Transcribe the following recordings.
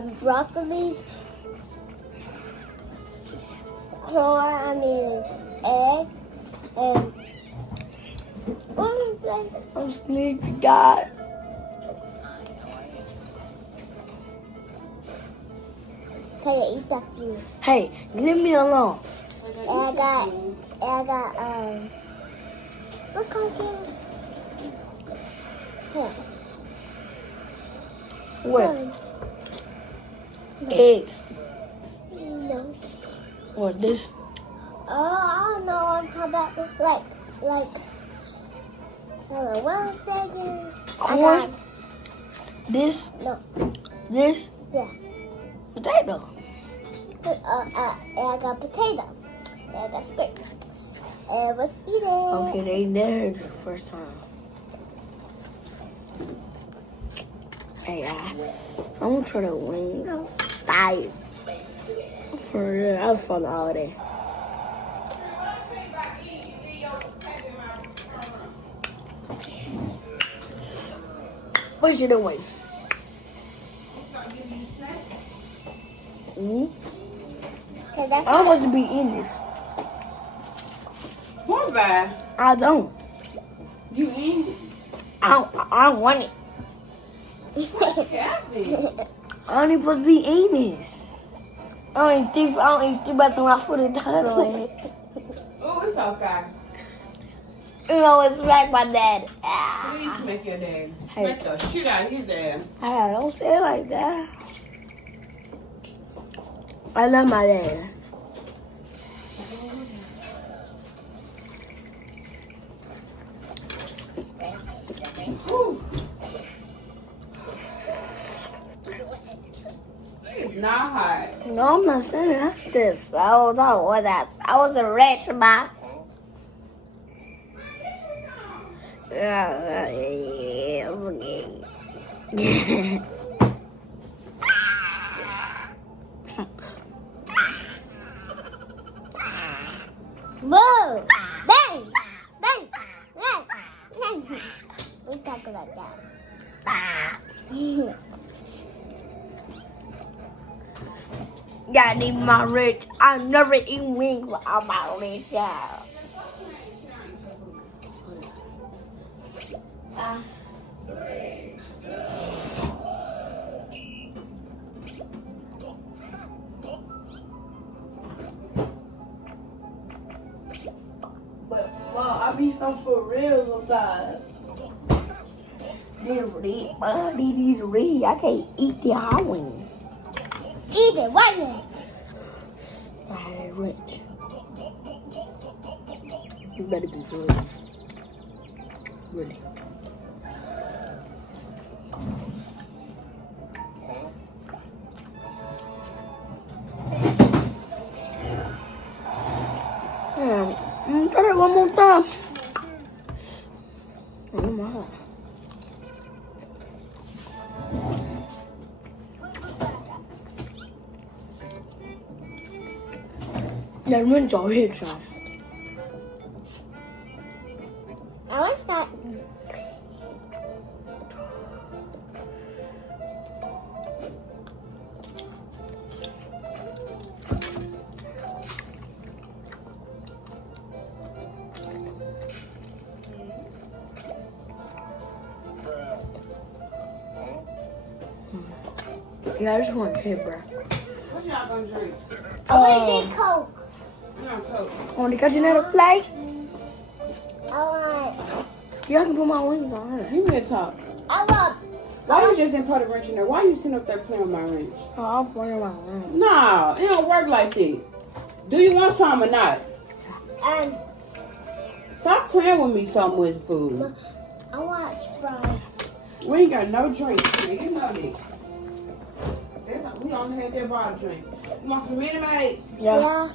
broccolis, corn, eggs, and I'm sleepy, God. can you eat that food? Hey, leave me alone. And I got what cookie? Here. What? Egg. No. What, this? Oh, I don't know what I'm talking about. Like, hold on 1 second. Corn? This? No. This? Yeah. Potato. And I got potato. And I got steak. And let's eat it. Okay, they never the first time. Hey, I want to try the wing. I'm tired. For real, I was fun all day. What you doing? Mm-hmm. I don't want to be in this. What bad? I don't. You eat it? I don't want it. Kathy. I don't even supposed to be in this. I don't even think about my foot and turn away. Oh, it's okay. You know, it's smack my dad. Please smack your dad. Hey. Smack the shit out of his dad. I don't say it like that. I love my dad. Whew. It's not hot. No, I'm not saying that. This. I don't know what that. I was a rich man. Whoa! Bang! Bang! Bang! We talk about that. Yeah, need my rich. I never eat wings without my rich. Yeah. But Mom, I be something for real sometimes. Need to read. I can't eat the hot wings. Eat it, right there. I ain't rich. You better be good. Really. Try it one more time. Oh my. That wings all hit some. I like that. Yeah, I just want to hit, bro. What y'all gonna drink? I want to drink Coke. I'm not Coke. Want to catch another plate? I want. Y'all can put my wings on her. You need to talk. I want. Why you just didn't put a wrench in there? Why you sitting up there playing with my wrench? Oh, I'm playing my wings. No, it don't work like that. Do you want some or not? And Stop playing with me something with food. I want Sprite. We ain't got no drinks here. You know that. We only had that bottle drink. You want some Minute Maid? Yeah.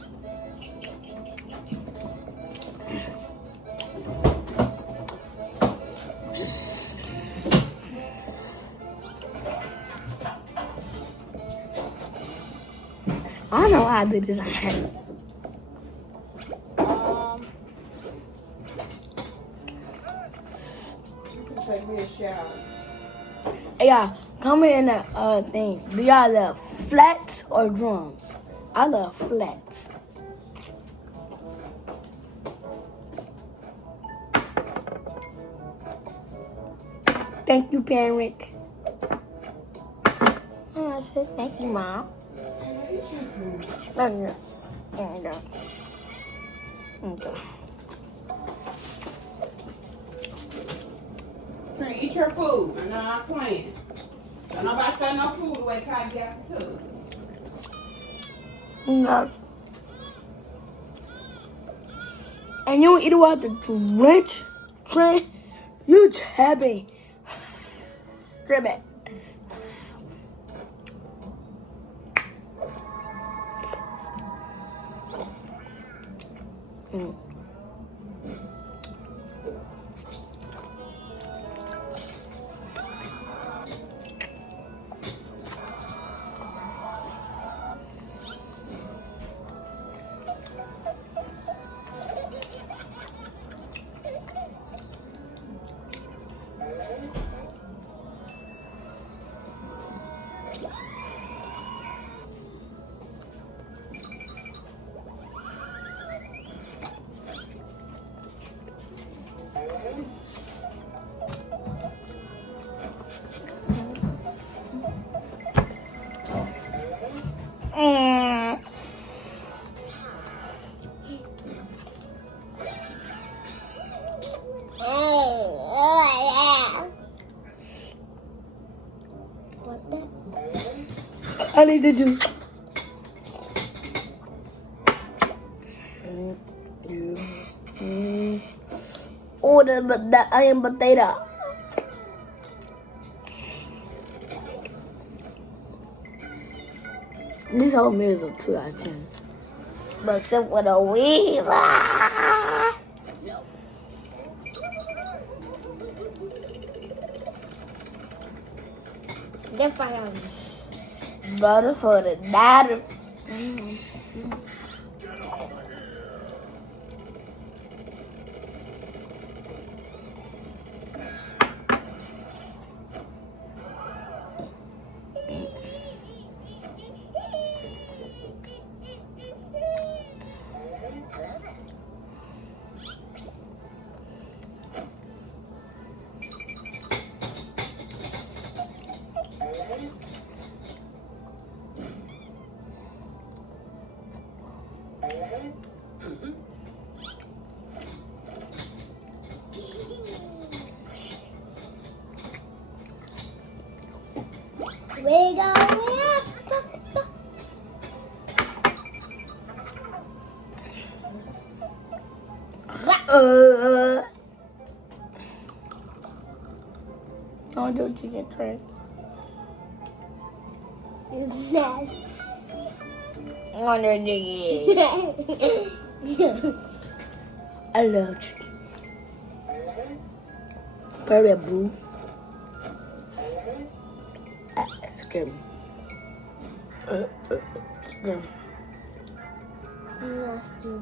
I don't know why I did this. You can take me a shower. Yeah, Comment in the thing. Do y'all love flats or drums? I love flats. Thank you, parent. Oh, I said thank you, Mom. There you go. There you go. Okay. Trin, eat your food. I'm not playing. Don't nobody throw no food away till I get the food. No. And you don't eat about the drench, Trin. You tabby. Strip it. What the? I need the juice. Oh, the onion potato. This whole meal is a 2 out of 10. But except for the weave. They're fine. Butter for the daughter. We go. Don't do chicken Trin. It's nasty. Wonder chicken. I love chicken. Very blue. Scare me. Nasty.